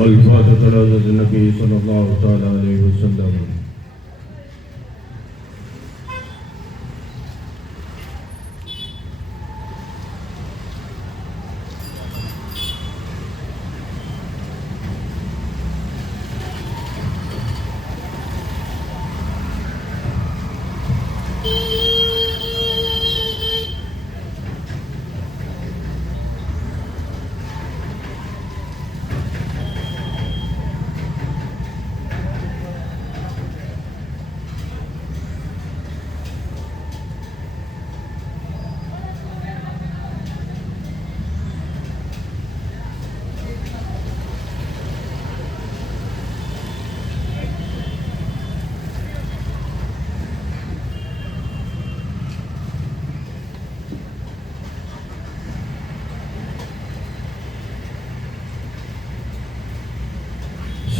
الفاتحة على النبي صلى الله تعالى عليه وسلم.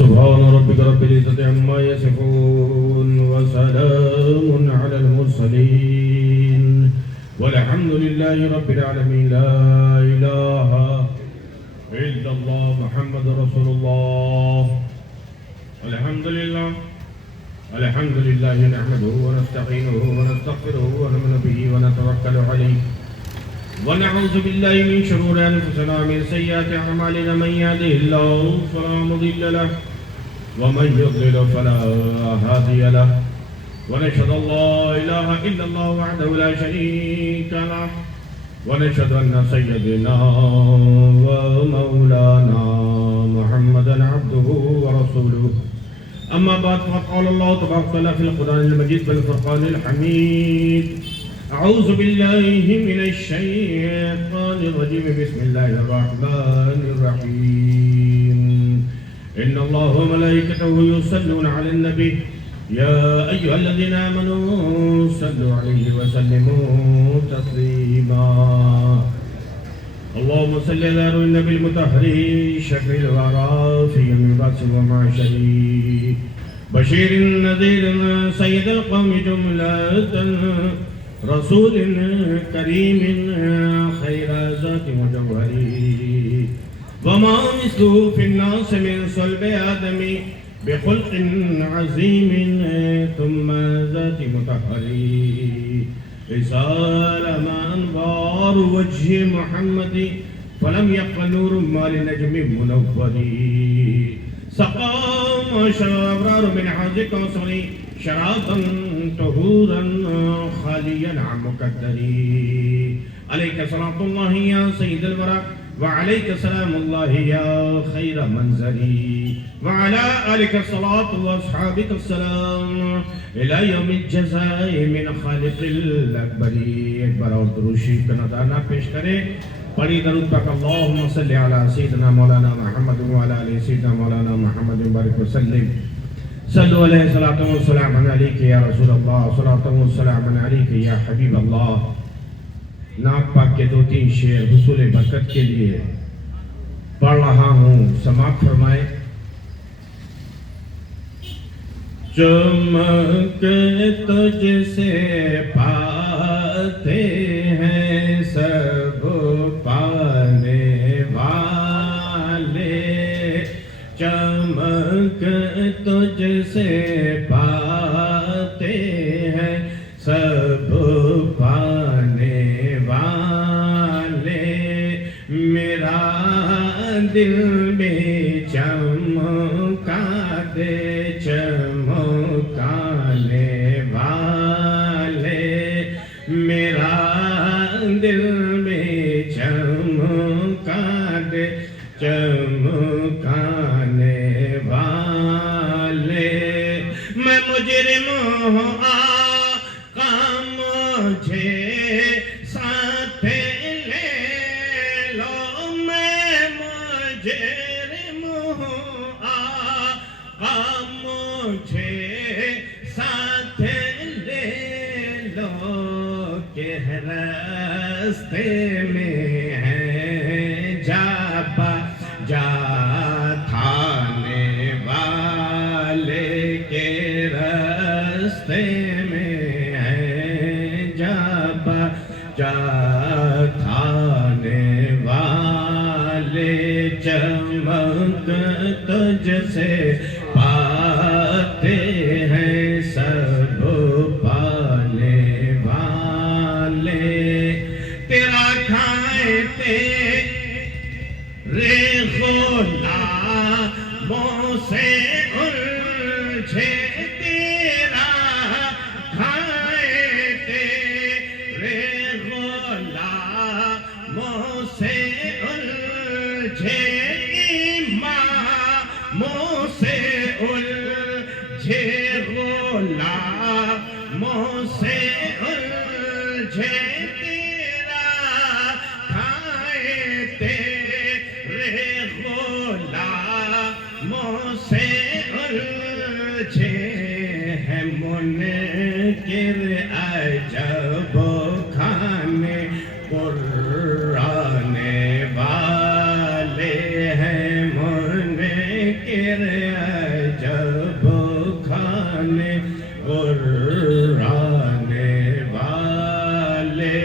سبحان ربك رب العزة عما يصفون وسلام على المرسلين والحمد لله رب العالمين. لا إله إلا الله محمد رسول الله. الحمد لله نحمده ونستعينه ونستغفره ونؤمن به ونتوكل عليه ونعوذ بالله من شرور أنفسنا ومن سيئات أعمالنا. من يهده الله فلا مضل له ومن يضلل فلا هادي له. ونشهد أن لا إله إلا الله وحده لا شريك له ونشهد أن سيدنا ومولانا محمدا عبده ورسوله. أما بعد فقد قال الله تبارك وتعالى في القرآن المجيد والفرقان الحميد: أعوذ بالله من الشيطان الرجيم. بسم الله الرحمن الرحيم. إن الله وملائكته يصلون على النبي يا أيها الذين آمنوا صلوا عليه وسلموا تسليما. اللهم صل على روح النبي المطهر شفيع الورى في يوم البعث ومحشر بشير نذير سيد القوم جملة رسول كريم خير ذات وجوهري وما مثله في الناس من صلب آدم بخلق عظيم ثم ذات مطهري رسال ما أنوار وجه محمد فلم يبق نور ما لنجم منوري سقى شرار من حوض كوثر شرابا طهورا خاليا عن مكدري. عليك صلاة الله يا سيد الورى وعليك سلام الله يا خير منزلي وعلى آلك الصلاة وأصحابك السلام إلى يوم الجزاء من خالق الأكبر. ایک بار اور درود شریف کا نذرانہ پیش کریں. پڑھی درود پاک اللہم صلی علی سیدنا مولانا محمد وعلی آل سیدنا مولانا محمد وبارک وسلم. صلو علیہ صلاۃ و سلام علیک یا رسول اللہ صلاۃ و سلام علیک یا حبیب اللہ. نعت پاک کے 2-3 شعر حصول برکت کے لیے پڑھ رہا ہوں، سماعت فرمائے. چمک تجھ سے پاتے ہیں سب پانے والے. چمک تجھ سے پاتے ہیں سب پانے والے. میرا دل میں چمکا دے چمکانے والے. میرا دل میں چمکا دے چمکانے والے. میں مجرم ہوں آقا مجھے ساتھ لے لو. میں مجرم ہوں آقا مجھے ساتھ لے لو کہ راستے میں ہے جا تھانے والے کے راستے میں ہے جا تھانے والے. چمک تجھ سے پاتے ہیں سب پانے والے، تیرا کھائے تیرے غلاموں سے الجھے، تیرا کھائے تیرے غلاموں سے الجھے، اماموں سے الجھے، غلاموں سے الجھے، تیرا کھائے تیرے غلاموں سے الجھے ہیں، منکر عجب کھانے قرآن والے ہیں، منکر عجب کھانے قرآن والے،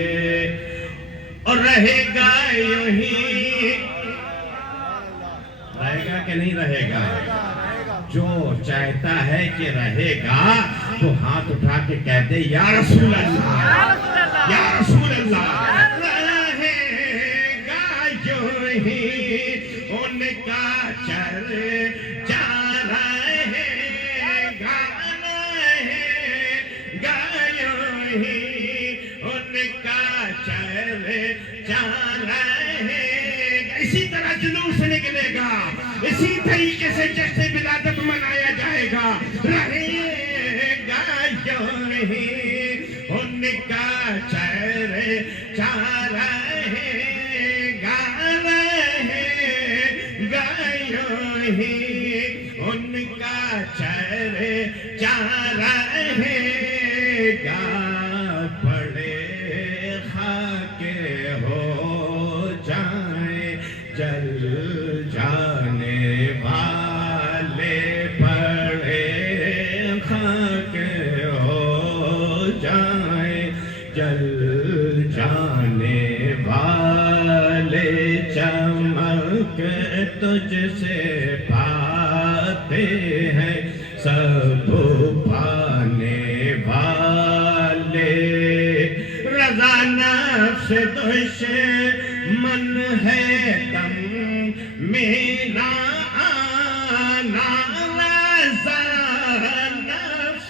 اور رہے گا یوں ہی، رہے گا کہ نہیں رہے گا؟ جو چاہتا ہے کہ رہے گا تو ہاتھ اٹھا کے کہہ دے یا رسول اللہ، یا رسول اللہ۔ رہے گا یوں ہی ان کا چرچا، رہے گا، رہے گا یوں ہی ان کا چرچا، رہے گا، اسی طرح جلوس نکلے گا، اسی طریقے سے جشن ولادت منایا جائے گا، رہے گا یوں ہی ان کا چرچا، رہے گا، رہے گا یوں ہی ان کا چرچا، رہے گا، پڑے خاک ہو جائیں جل جانے والے، پڑے خاک ہو جائیں جل جانے والے، چمک تجھ سے پاتے ہیں سب پانے والے، رضا نفس دشمن ہے دم میرا آنا، رضا نفس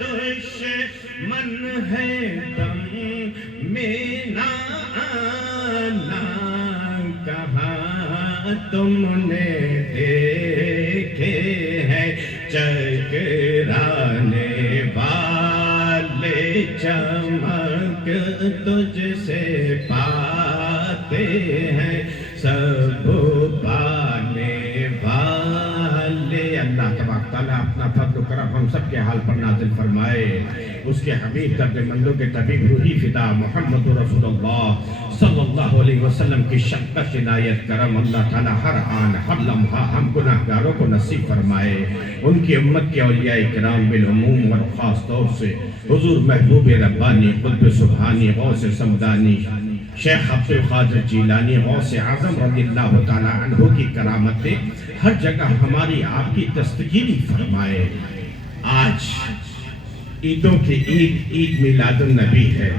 دشمن ہے دم میرا آنا، کہاں تم نے دیکھے ہیں چکرانے والے، چمک تجھ سے پاتے ہیں سب پانے والے۔ اللہ تبارک تعالیٰ اپنا فضل و کرم ہم سب کے حال پر نازل فرمائے، اس کے حبیب درد مندوں کے طبیب روحی فدا محمد رسول اللہ صلی اللہ علیہ وسلم کی شفقت عنایت کرم اللہ تعالیٰ ہر آن ہر لمحہ ہم گناہگاروں کو نصیب فرمائے، ان کی امت کے اولیاء کرام بالعموم اور خاص طور سے حضور محبوب ربانی قطب سبحانی غوث سمدانی شیخ عبد القادر جیلانی غوث اعظم رضی اللہ تعالیٰ عنہ کی کرامتیں ہر جگہ ہماری آپ کی دستگیری فرمائے۔ آج عیدوں کی عید میلاد النبی ہے،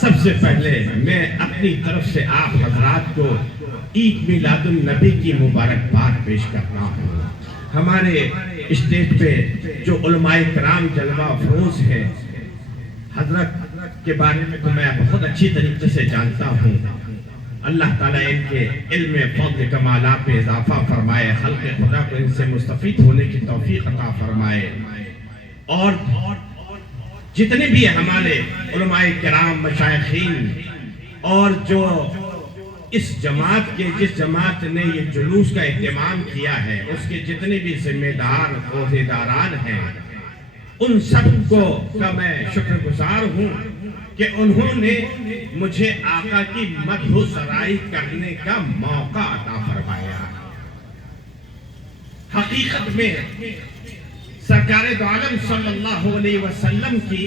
سب سے پہلے میں اپنی طرف سے آپ حضرات کو عید میلاد النبی کی مبارکباد پیش کرتا ہوں۔ ہمارے اسٹیج پہ جو علماء کرام جلوہ افروز ہیں، حضرت کے بارے میں تو میں بہت اچھی طریقے سے جانتا ہوں، اللہ تعالیٰ ان کے علم فضل کمالات میں اضافہ فرمائے، خلق خدا کو ان سے مستفید ہونے کی توفیق عطا فرمائے، اور جتنے بھی ہمارے علماء کرام مشائخین اور جو اس جماعت کے جس جماعت نے یہ جلوس کا اہتمام کیا ہے، اس کے جتنے بھی ذمہ دار عہدیداران ہیں، ان سب کو کا میں شکر گزار ہوں کہ انہوں نے مجھے آقا کی مدح و سرائی کرنے کا موقع عطا فرمایا۔ حقیقت میں سرکار دو عالم صلی اللہ علیہ وسلم کی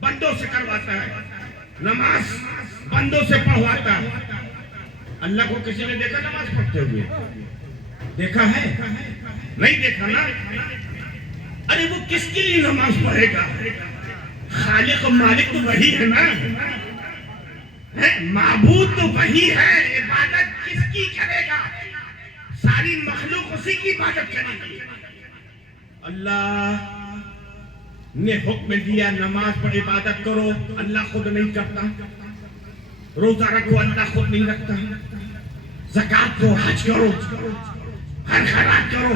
بندوں سے کرواتا ہے، نماز بندوں سے پڑھواتا ہے۔ اللہ کو کسی نے دیکھا نماز پڑھتے ہوئے؟ دیکھا ہے؟ نہیں دیکھا نا؟ ارے وہ کس کے لیے نماز پڑھے گا؟ خالق و مالک تو وہی ہے نا، معبود تو وہی ہے، عبادت کس کی کرے گا؟ ساری مخلوق اسی کی عبادت کرے گی۔ اللہ نے حکم دیا نماز پر عبادت کرو، اللہ خود نہیں کرتا۔ روزہ رکھو، اللہ خود نہیں رکھتا۔ زکات دو، حج کرو، ہر خیرات کرو،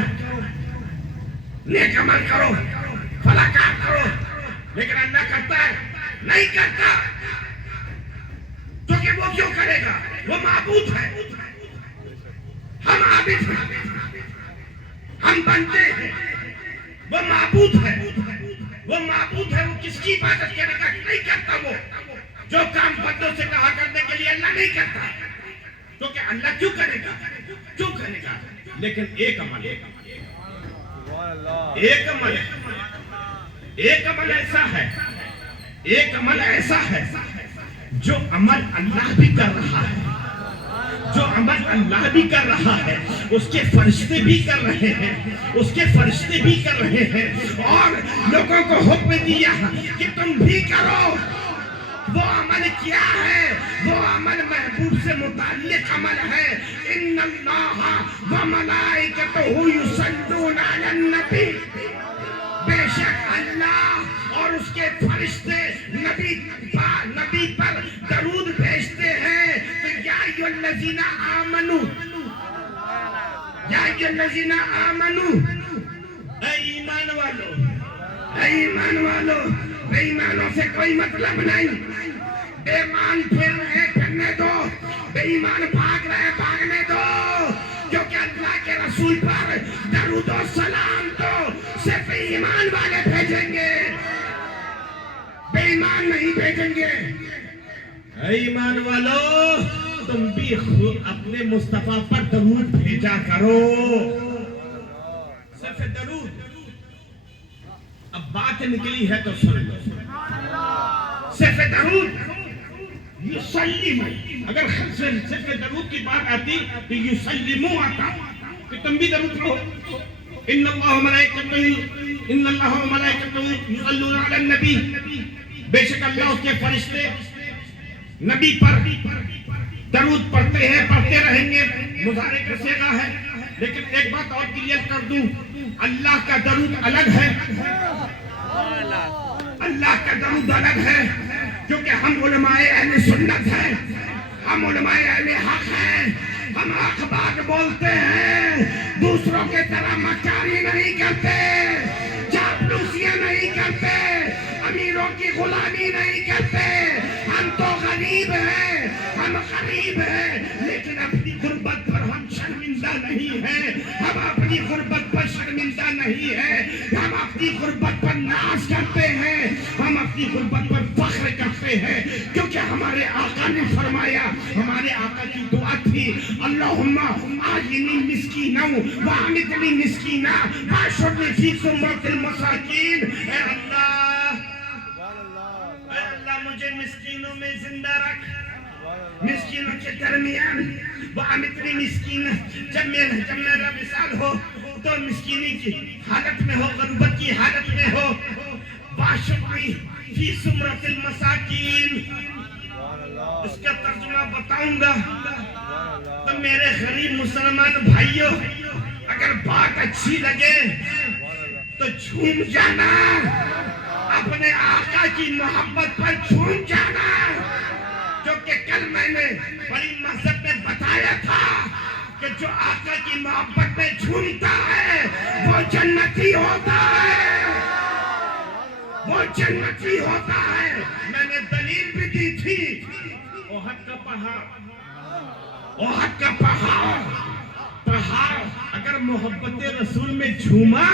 نیک عمل کرو، فلاح کام کرو، لیکن اللہ کرتا ہے؟ نہیں کرتا۔ کیونکہ وہ کیوں کرے گا؟ وہ معبود ہے، ہم عابد ہیں، ہم بنتے ہیں، وہ معبود ہے، وہ معبود ہے، وہ کس کی عبادت کرے گا؟ نہیں کرتا۔ وہ جو کام بندوں سے کہا کرنے کے لیے اللہ نہیں کرتا، کیونکہ اللہ کیوں کرے گا؟ کیوں کرے گا؟ لیکن ایک عمل ایسا ہے، ایک عمل ایسا ہے جو عمل اللہ بھی کر رہا ہے، جو عمل اللہ بھی کر رہا ہے، اس کے فرشتے بھی کر رہے ہیں، اس کے فرشتے بھی کر رہے ہیں، اور لوگوں کو حکم دیا کہ تم بھی کرو۔ وہ عمل کیا ہے؟ وہ عمل محبوب سے متعلق عمل ہے۔ ان اللہ و ملائکتہ یصلون علی النبی، بے شک اللہ اور اس کے فرشتے نبی پر درود بھیجتے ہیں۔ تو یا ایھا الذین آمنوا، یا ایھا الذین آمنوا، اے ایمان والو، اے ایمان والو، بے ایمانوں سے کوئی مطلب نہیں۔ بے ایمان پھر رہے پھرنے دو، بے ایمان بھاگ رہے بھاگنے دو، کیونکہ اللہ کے رسول پر درود و سلام تو صرف ایمان والے بھیجیں گے، بے ایمان نہیں بھیجیں گے۔ اے ایمان والو، تم بھی اپنے مصطفیٰ پر درود بھیجا کرو، صرف درود۔ اب بات نکلی ہے تو سن لو، صرف درود یسلم، اگر صرف درود کی بات آتی تو یسلمو آتا کہ تم بھی درود پڑھو۔ ان اللہ و ملائکتہ یصلون علی النبی، بے شک اللہ اس کے فرشتے نبی پر درود پڑھتے ہیں، پڑھتے رہیں گے۔ مضارع کا صیغہ ہے، لیکن ایک بات اور کلیئر کر دوں، اللہ کا درود الگ ہے، اللہ کا درود الگ ہے، کیونکہ ہم علماء اہل سنت ہیں، ہم علماء اہل حق ہیں، ہم حق بات بولتے ہیں، دوسروں کے طرح مکاری نہیں کرتے، چاپلوسیاں نہیں کرتے، امیروں کی غلامی نہیں کرتے۔ ہم تو غریب ہیں، ہم غریب ہیں، لیکن اپنی غربت پر ہم شرمندہ نہیں ہیں، ہم اپنی غربت پر شرمندہ نہیں ہیں، ہم اپنی غربت پر ناز کرتے ہیں، ہم اپنی غربت پر فخر کرتے ہیں، کیونکہ ہمارے آقا نے فرمایا، ہمارے آقا کی دعا تھی، اللہم آجنی مسکینا وامتنی مسکینا واشرنی فی زمرۃ المساکین۔ اے اللہ مجھے مسکینوں میں زندہ رکھ، مسکینوں کے درمیان، وامتنی مسکینا، جب میرا مثال ہو تو مسکینی کی حالت میں ہو، غربت کی حالت میں ہو، واشرنی فی زمرۃ المساکین۔ اس کا ترجمہ بتاؤں گا تو میرے غریب مسلمان بھائیوں، اگر بات اچھی لگے تو جھوم جانا، اپنے آقا کی محبت پر جھوم جانا، کیونکہ کل میں نے بڑی مذہب میں بتایا تھا کہ جو آقا کی محبت میں جھومتا ہے وہ جنتی ہوتا ہے، وہ جنتی ہوتا ہے۔ میں نے دلیل بھی دی تھی، احد کا پہاڑ اگر محبت رسول میں جھوما،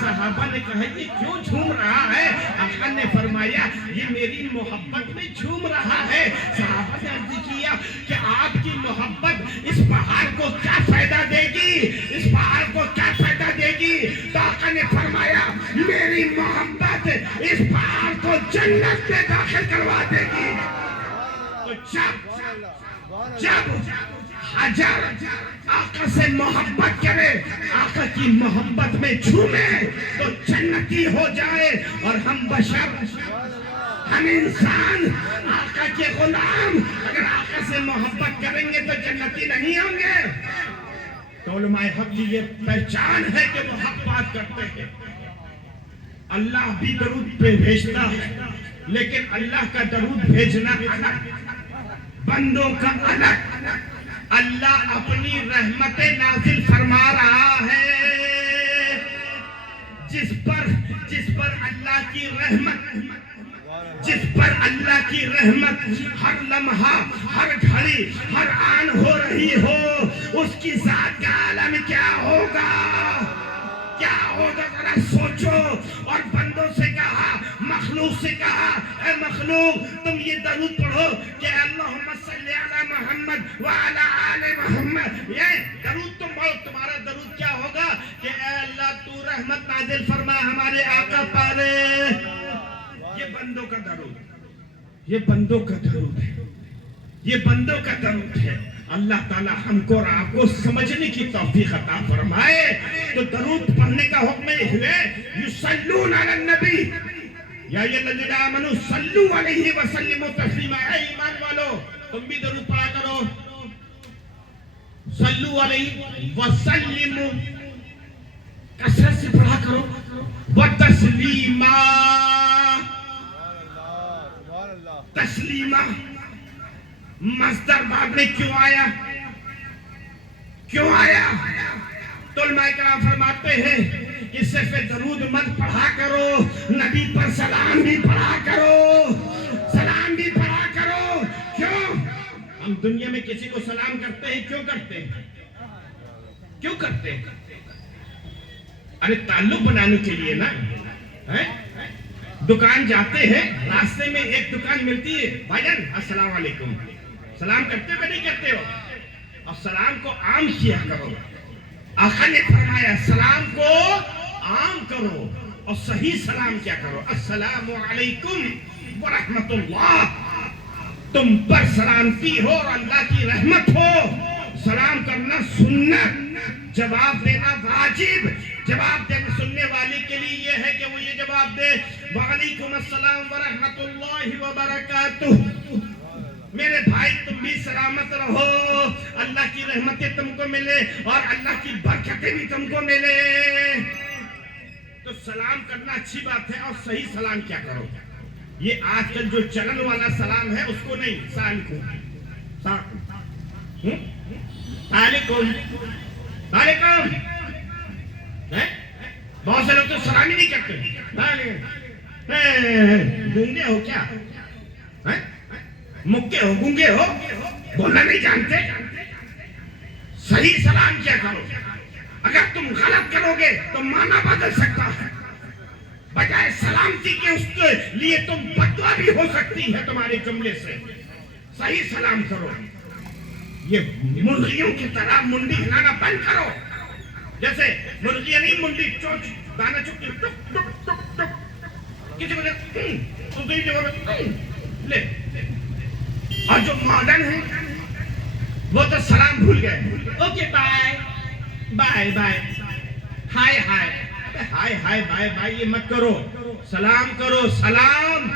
صحابہ نے کہا یہ کیوں جھوم رہا ہے؟ آقا نے فرمایا یہ میری محبت میں جھوم رہا ہے۔ صحابہ نے عرض کیا کہ آپ کی محبت اس پہاڑ کو کیا فائدہ دے گی، اس پہاڑ کو کیا فائدہ دے گی؟ تو آقا نے فرمایا میری محبت اس پہاڑ کو جنت میں داخل کروا دے گی۔ تو جب حجر آقا سے محبت کرے، آقا کی محبت میں جھومے تو جنتی ہو جائے، اور ہم بشر، ہم انسان، آقا کے غلام اگر آقا سے محبت کریں گے تو جنتی نہیں ہوں گے۔ تو علماء حق کی یہ پہچان ہے کہ وہ حق بات کرتے ہیں۔ اللہ بھی درود پہ بھیجتا ہے، لیکن اللہ کا درود بھیجنا الگ، بندوں کا الگ۔ اللہ اپنی رحمت نازل فرما رہا ہے، جس پر اللہ کی رحمت، جس پر اللہ کی رحمت ہر لمحہ، ہر گھڑی، ہر آن ہو رہی ہو، اس کی ذات کا عالم کیا ہوگا؟ کیا ہوگا ذرا سوچو۔ اور بندوں سے کہا، مخلوق سے کہا، اے مخلوق تم یہ درود پڑھو کہ اللہم صلی علی محمد وعلی آل محمد۔ یہ درود تم پڑھو، تمہارا درود کیا ہوگا کہ اے اللہ تو رحمت نازل فرما ہمارے آقا پارے۔ یہ بندوں کا درود، یہ بندوں کا درود ہے، یہ بندوں کا درود ہے۔ اللہ تعالی ہم کو اور آپ کو سمجھنے کی توفیق عطا فرمائے۔ تو درود پڑھنے کا حکم ہے، یصلون علی النبی یا الذین آمنوا صلوا علیہ وسلموا تسلیما۔ اے ایمان والو تم بھی درود پڑھا کرو، صلو علیہ وسلموا، کثرت سے پڑھا کرو، وتسلیما، تسلیمہ۔ مصدر بعد میں کیوں آیا؟ کیوں آیا؟ تو علماء کرام فرماتے ہیں کہ صرف درود مت پڑھا کرو، نبی پر سلام بھی پڑھا کرو، سلام بھی پڑھا کرو۔ کیوں؟ ہم دنیا میں کسی کو سلام کرتے ہیں، کیوں کرتے ہیں؟ کیوں کرتے ہیں؟ ارے تعلق بنانے کے لیے نا۔ دکان جاتے ہیں، راستے میں ایک دکان ملتی ہے، بھائی جان السلام علیکم، سلام کرتے ہو نہیں کرتے ہو؟ اور سلام کو عام کیا کرو۔ آقا نے فرمایا سلام کو عام کرو اور صحیح سلام کیا کرو، السلام علیکم ورحمت اللہ، تم پر سلامتی ہو اور اللہ کی رحمت ہو۔ سلام کرنا سنت، جواب دینا واجب۔ جواب دینے سننے والے کے لیے یہ ہے کہ وہ یہ جواب دے، وعلیکم السلام ورحمت اللہ وبرکاتہ۔ میرے بھائی تم بھی سلامت رہو، اللہ کی رحمتیں تم کو ملے اور اللہ کی برکتیں بھی تم کو ملے۔ تو سلام کرنا اچھی بات ہے، اور صحیح سلام کیا کرو۔ یہ آج کل جو چلن والا سلام ہے اس کو نہیں، سالکم، سالکم، سالکم۔ بہت سے لوگ تو سلام ہی نہیں کرتے، گونگے ہو کیا؟ مکے ہو، گونگے ہو، بولنا نہیں جانتے؟ صحیح سلام کیا کرو۔ اگر تم غلط کرو گے تو معنی بدل سکتا ہے، بجائے سلامتی کے اس کے لیے تم بددعا بھی ہو سکتی ہے تمہارے جملے سے۔ صحیح سلام کرو۔ یہ مرغیوں کی طرح منڈی ہلانا بند کرو، جیسے مرغیاں نہیں منڈی چوچ دانا چکتی ٹک ٹک ٹک ٹک، کسی کو لے۔ اور جو ماڈرن ہیں وہ تو سلام بھول گئے، اوکے بائے بائے بائے، ہائے ہائے ہائے ہائے بائے بائے، یہ مت کرو، سلام کرو، سلام۔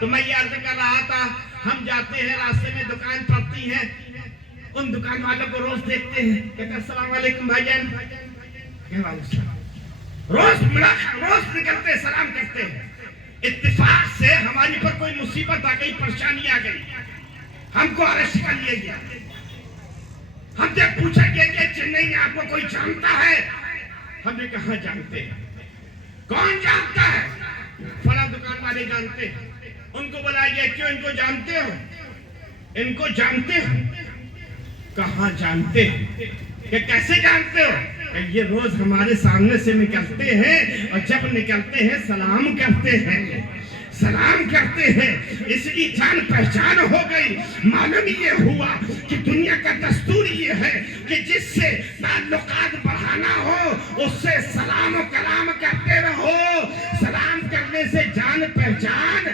تو میں یہ عرض کر رہا تھا، ہم جاتے ہیں راستے میں دکان پڑتی ہیں، ان دکان والوں کو روز دیکھتے ہیں، کہتے ہیں السلام علیکم بھائی جان، روز نکلتے سلام کرتے ہیں۔ اتفاق سے ہماری پر کوئی مصیبت آ گئی، پریشانی آ گئی، ہم کو اریسٹ کر لیا گیا، ہم سے پوچھا گیا کہ چنئی میں آپ کو کوئی جانتا ہے؟ ہم نے کہا جانتے ہیں۔ کون جانتا ہے؟ فلاں دکان والے جانتے ہیں۔ ان کو بلایا گیا، کیوں ان کو جانتے ہو؟ ان کو جانتے ہو؟ کہاں جانتے ہیں؟ کہ کیسے جانتے ہو؟ کہ یہ روز ہمارے سامنے سے نکلتے ہیں اور جب نکلتے ہیں سلام کرتے ہیں، سلام کرتے ہیں، اس کی جان پہچان ہو گئی۔ معلوم یہ ہوا کہ دنیا کا دستور یہ ہے کہ جس سے تعلقات بڑھانا ہو اس سے سلام و کلام کرتے رہو۔ سلام کرنے سے جان پہچان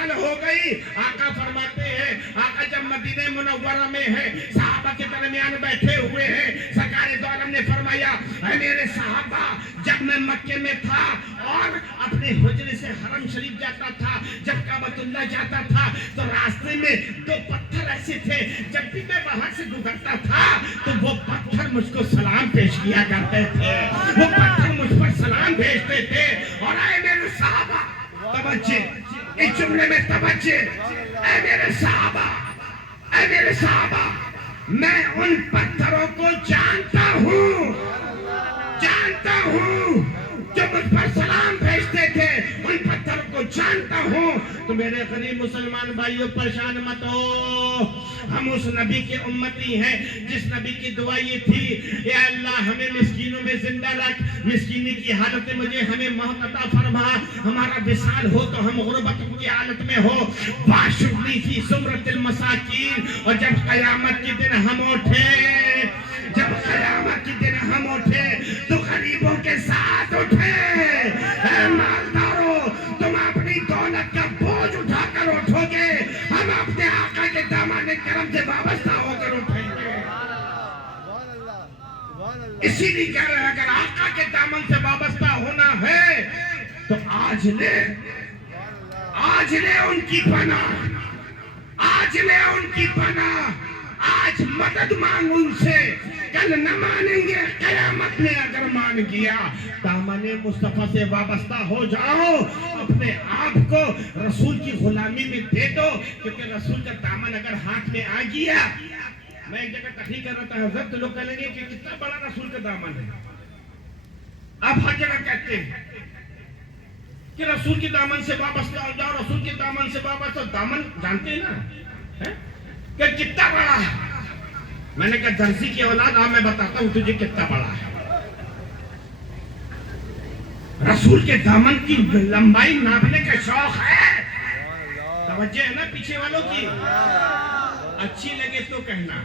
سال ہو گئی. آقا فرماتے ہیں آقا جب مدینہ منورہ میں ہے صحابہ کے درمیان بیٹھے ہوئے ہیں. سرکار دو عالم نے فرمایا اے میرے صحابہ جب میں مکے میں تھا اور اپنے حجرے سے حرم شریف جاتا تھا, جب کعبۃ اللہ جاتا تھا تو راستے میں دو پتھر ایسے تھے, جب بھی میں وہاں سے گزرتا تھا تو وہ پتھر مجھ کو سلام پیش کیا کرتے تھے, وہ پتھر مجھ پر سلام بھیجتے تھے. اور اے میرے صحابہ توجہ, اس جملے میں توجہ, اے میرے صحابہ, اے میرے صحابہ, میں ان پتھروں کو جانتا ہوں, جانتا ہوں جو مجھ پر سلام بھیجتے تھے, ان پتھروں کو جانتا ہوں. تو میرے غریب مسلمان بھائیوں پریشان مت ہو, ہم اس نبی کے امتی ہیں جس نبی کی دعا یہ تھی اے اللہ ہمیں مسکینوں میں زندہ رکھ, مسکینی کی حالت میں مجھے ہمیں موت عطا فرما, ہمارا وصال ہو تو ہم غربت کی حالت میں ہو. واشغلی فی زمرۃ المساکین, اور جب قیامت کے دن ہم اٹھے, جب قیامت کے دن ہم اٹھے تو غریبوں کے ساتھ اٹھے. اے مالداروں تم اپنی دولت کا بوجھ اٹھا کر اٹھو گے, ہم اپنے آقا کے دامن کرم سے وابستہ ہو کر اٹھیں گے. اسی لیے کہہ رہے ہیں اگر آقا کے دامن سے وابستہ ہونا ہے تو آج لے, آج لے ان کی پناہ, آج لے ان کی پناہ, آج مدد مانگ ان سے, کل نہ مانیں گے قیامت میں اگر مان گیا. دامن مصطفیٰ سے وابستہ ہو جاؤ, اپنے آپ کو رسول کی غلامی میں دے دو, کیونکہ رسول کا دامن اگر ہاتھ میں آ گیا. میں ایک جگہ تحقیق کر رہا تھا حضرت, لوگ کہیں گے کہ کتنا بڑا رسول کا دامن ہے. آپ ہر جگہ کہتے ہیں کہ رسول کے دامن سے وابستہ ہو جاؤ, رسول کے دامن سے وابستہ. دامن جانتے ہیں نا کہ کتنا بڑا ہے. میں نے کہا درزی کی اولاد آ میں بتاتا ہوں تجھے کتنا بڑا ہے. رسول کے دامن کی لمبائی ناپنے کا شوق ہے. توجہ ہے نا پیچھے والوں کی, اچھی لگے تو کہنا,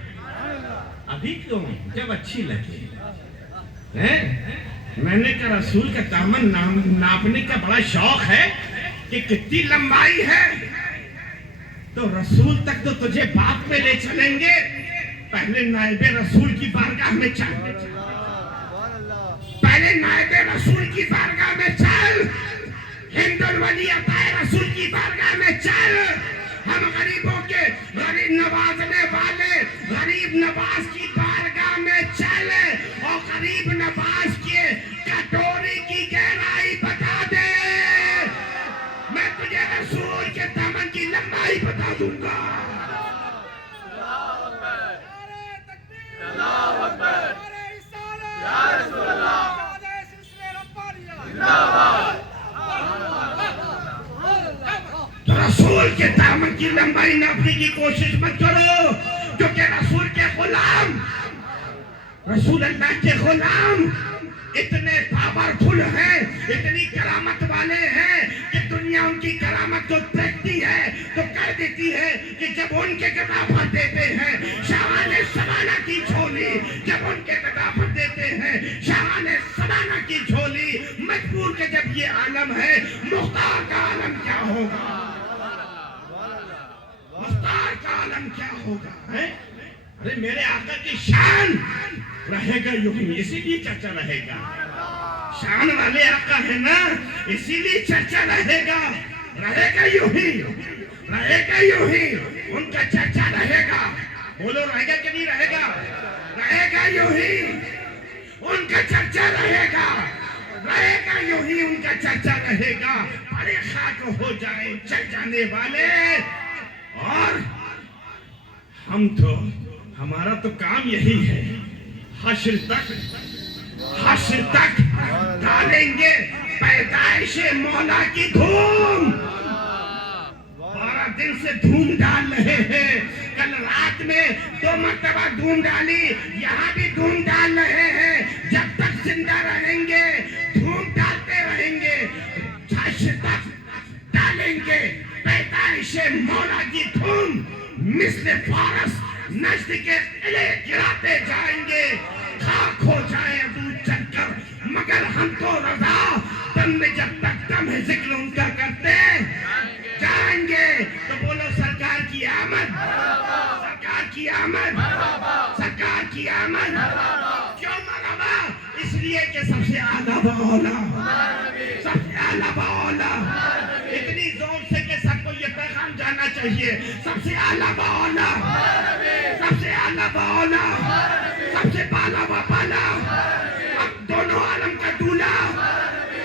ابھی کیوں, جب اچھی لگے. میں نے کہا رسول کا دامن ناپنے کا بڑا شوق ہے کہ کتنی لمبائی ہے. تو رسول تک تو تجھے باپ میں لے چلیں گے, پہلے نائب رسول کی بارگاہ میں چل, پہلے نائب رسول کی بارگاہ میں چل, ہند الولی عطائے رسول کی بارگاہ میں چل. ہم غریبوں کے غریب نوازنے والے غریب نواز کی بارگاہ میں چل, اور غریب نواز کے کٹوری کی گہرائی بتا دے, میں تجھے رسول کے دامن کی لمبائی بتا دوں گا. رسول کے دامن کی لمبائی ناپنے کی کوشش مت کرو, کیونکہ رسول کے غلام, رسول اللہ کے غلام اتنے پاورفل ہیں, اتنی کرامت والے ہیں کہ دنیا ان کی کرامت کو دیکھتی ہے تو کہہ دیتی ہے کہ جب ان کے قدافت دیتے ہیں شاہان سبانہ کی جھولی, جب ان کے قدافت دیتے ہیں شاہان سبانہ کی جھولی, مجبور کہ جب یہ عالم ہے مختار کا عالم کیا ہوگا, مختار کا عالم کیا ہوگا. ارے میرے آقا کی شان رہے گا یوں ہی, اسی لیے چرچا رہے گا. شان والے آقا ہے نا, اسی لیے چرچا رہے گا, رہے گا یوں ہی, رہے گا یوں ہی, ان کا چرچا رہے گا. بولو رہے گا کہ نہیں رہے گا, رہے گا یوں ہی, ان کا چرچا رہے گا, رہے گا یوں ہی, ان کا چرچا رہے گا. بڑے خاک ہو جائیں چل جانے والے, اور ہم تو, ہمارا تو کام یہی ہے, حشر تک ڈالیں گے پیدائش مولا کی دھوم. 12 دن سے دھوم ڈال رہے ہیں, کل رات میں 2 مرتبہ دھوم ڈالی, یہاں بھی دھوم ڈال رہے ہیں. جب تک زندہ رہیں گے دھوم ڈالتے رہیں گے, حشر تک ڈالیں گے پیدائش مولا کی دھوم. مثل فارس نجد کے قلعے گراتے جائیں گے, خاک ہو جائیں ابو چل کر, مگر ہم تو رضا دم میں جب تک دم ہے ذکر ان کا کرتے جائیں گے. کی آمد، سرکار کی آمد، سرکار کی آمد. کیوں مرحبا؟ اس لیے کہ سب سے اعلیٰ باولا، سب سے اعلیٰ باولا. اتنی زور سے کہ سب کو یہ پیغام جانا چاہیے. سب سے اعلیٰ باولا، سب سے اعلیٰ باولا، سب سے بالا و بالا، اب دونوں عالم کا دولا.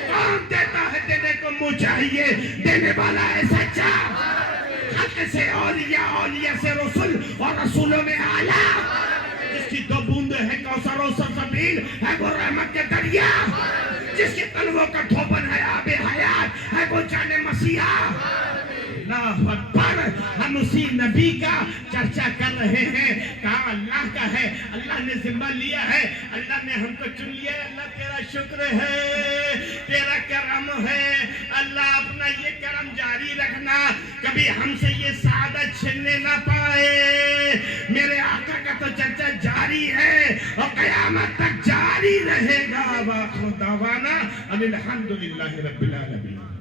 کون دیتا ہے؟ دینے کو منہ چاہیے، دینے والا ہے سچا. حق سے اولیاء، اولیاء سے رسول، اور رسولوں میں اعلیٰ. جس کی دو بوندے ہیں کوثر و سلسبیل، ہے وہ رحمت کے دریا. جس کے تلووں کا دھوبن ہے آب حیات، ہے وہ جان مسیحا. اللہ اکبر. ہم اسی نبی کا چرچا کر رہے ہیں. کہا اللہ کا ہے، اللہ نے ذمہ لیا ہے، اللہ نے ہم کو چن لیا ہے. اللہ تیرا شکر ہے، تیرا کرم ہے. اللہ اپنا یہ کرم جاری رکھنا، کبھی ہم سے یہ سعادت چھننے نہ پائے. میرے آقا کا تو چرچا جاری ہے اور قیامت تک جاری رہے گا. وآخر دعوانا ان الحمدللہ رب العالمین.